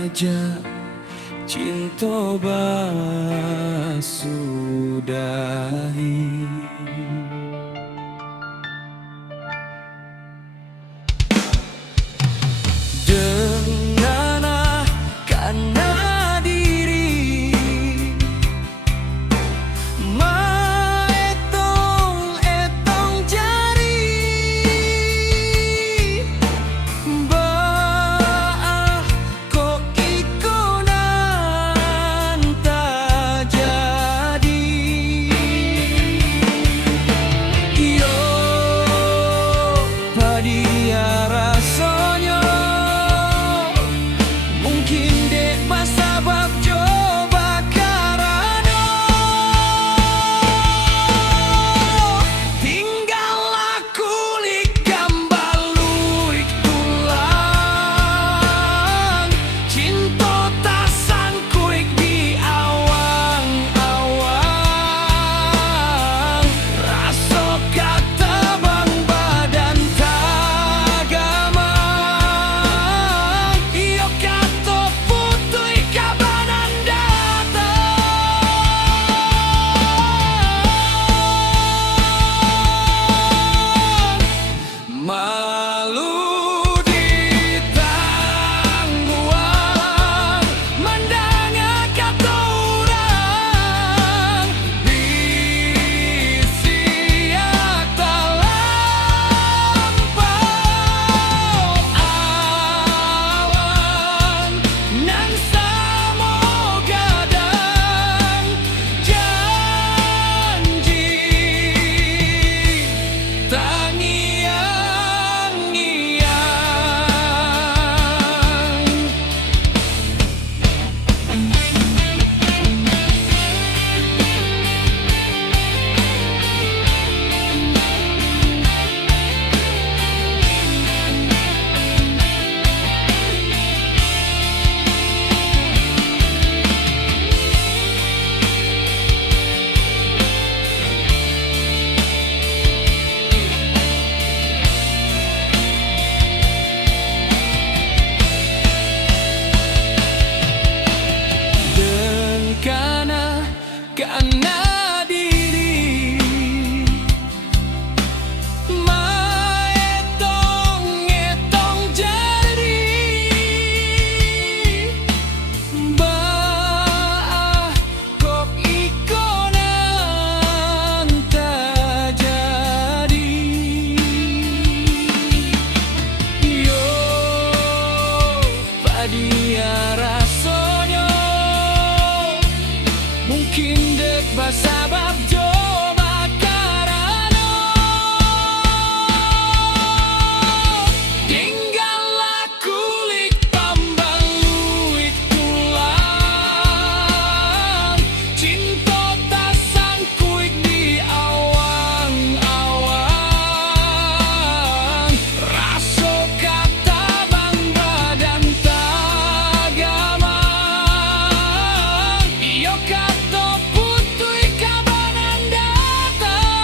aja cinta basudahi. Dengan karena diri etong jari baah kok ikonan tak jadi. Yo padia rasanya mungkin dek masa bab coba karena tinggal aku lik gambar luik tulang cinta tak sangkuik di awang-awang rasa kata bang badan tagamang iyo kata putui kabanan datang malu ditangguang mandanga kata orang disiak terlampau awan nan samo gadang janji karena diri etong jadi baah kok ikonan tak jadi. Yo padia rasanya mungkin dek basabab coba karena tinggal aku lik tambang luik tulang cinta tak sangkuik di awang-awang rasa kata bang badan tagamang iyo kata putui kabanan datang